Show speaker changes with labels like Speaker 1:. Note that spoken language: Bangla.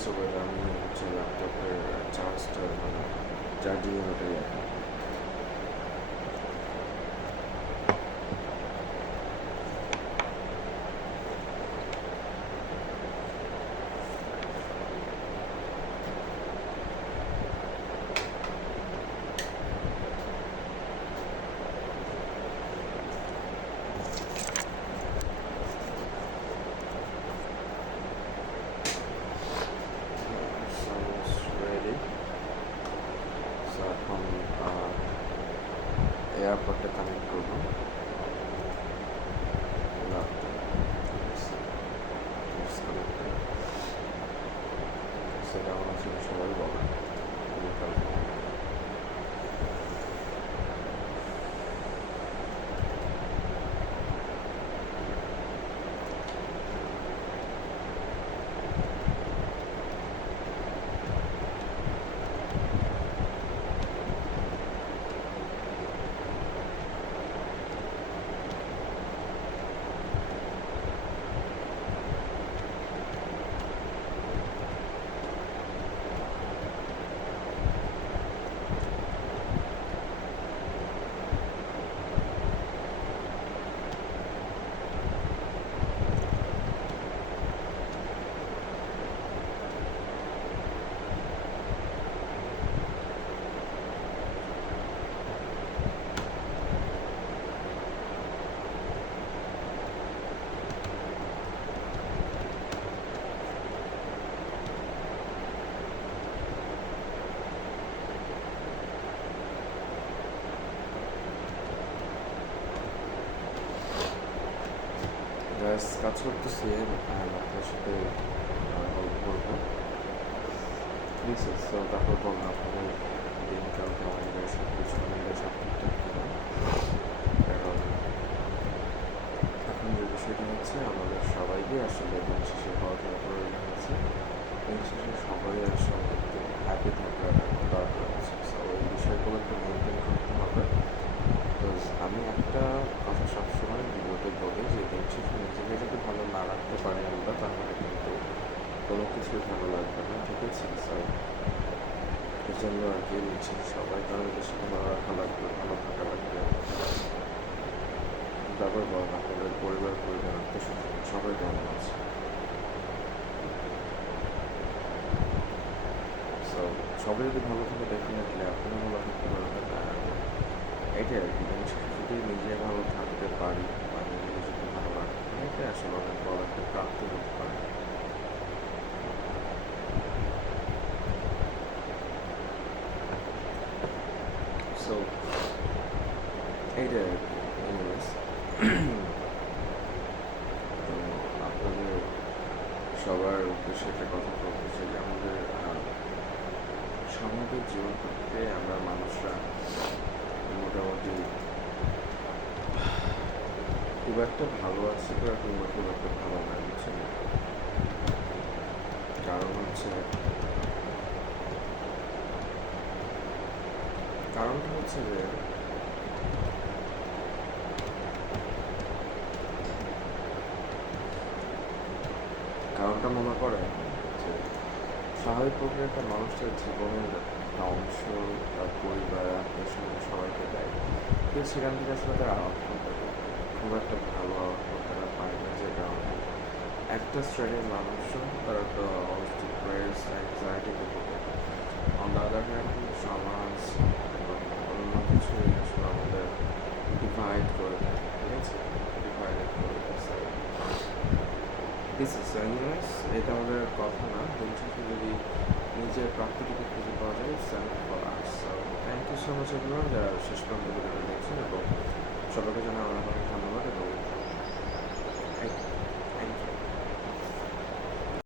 Speaker 1: জাস্ট ওয়েট আমি হচ্ছে ল্যাপটপের চার্জটা মানে চার্জিং ওটাই এখন sounds ready so এখন এয়ারপোর্টে কানেক্ট করব। গ্যাস কাজ করতেছি আর আপনার সাথে গল্প করব। প্লিজ তো তারপর বলুন আপনাদের দিনকাল কেমন গেছে কিছু সব ঠিকঠাক কারণ এখন যে বিষয়টা হচ্ছে, আমাদের সবাইকে আসলে দিন শেষে পড়াশোনা করে রেখেছে। দিন শেষে সবাই আসলে হ্যাপি থাকার এখন দরকার আছে সো এই বিষয়গুলো একটু মেনটেন করতে হবে বিকজ আমি একটা কথা সবসময় ভিডিওতে বলি যে দিন শেষে নিজেকে যদি ভালো না রাখতে পারি আমরা তাহলে কিন্তু কোনো কিছুই ভালো লাগবে না, ঠিক আছে? সো এই জন্য আর কি শেষে সবাই তাহলে বেশি ভালো রাখা লাগবে, ভালো থাকা লাগবে। তারপর বলেন আপনাদের পরিবার, পরিজন আত্মীয় সবাই কেমন আছে? সবাই যদি ভালো থাকে ডেফিনেটলি আপনিও ভালো থাকতে পারবেন এটাই আর কি যদি নিজে ভালো থাকতে পারি বা নিজেকে যদি ভালো রাখতে পারি এটাই আসলে অনেক বড় একটা প্রাপ্তি হতে পারে আর কি এনিওয়েজ তো আপনাদের সবার উদ্দেশ্যে একটা কথা বলতে চাই যে আমাদের সামাজিক জীবন করতে আমরা মানুষরা মোটামুটি খুব একটা ভালো আছে কিংবা খুব একটা ভালো না। কারণ হচ্ছে কারণটা হচ্ছে যে কারণটা মনে করেন যে স্বাভাবিক প্রক্রিয়াটা মানুষের জীবনের একটা অংশ, তার পরিবার, আত্মীয় সবাইকে দেয়। কিন্তু সেখান থেকে আসলে তারা আউটপুট খুব একটা ভালো আউটপুট পায় না যে কারণে একটা শ্রেণির মানুষজন তারা তো স্ট্রেস অ্যাংজাইটিতে দিস ইজ সাইনিয়াস এটা আমাদের কথা না বলছি যদি নিজের প্রাপ্তটুকু খুঁজে পাওয়া যায় it's for arts thank you so much everyone যারা শেষ পর্যন্ত ভিডিওটা দেখছেন এবং সবাইকে জানাই অনেক অনেক ধন্যবাদ এবং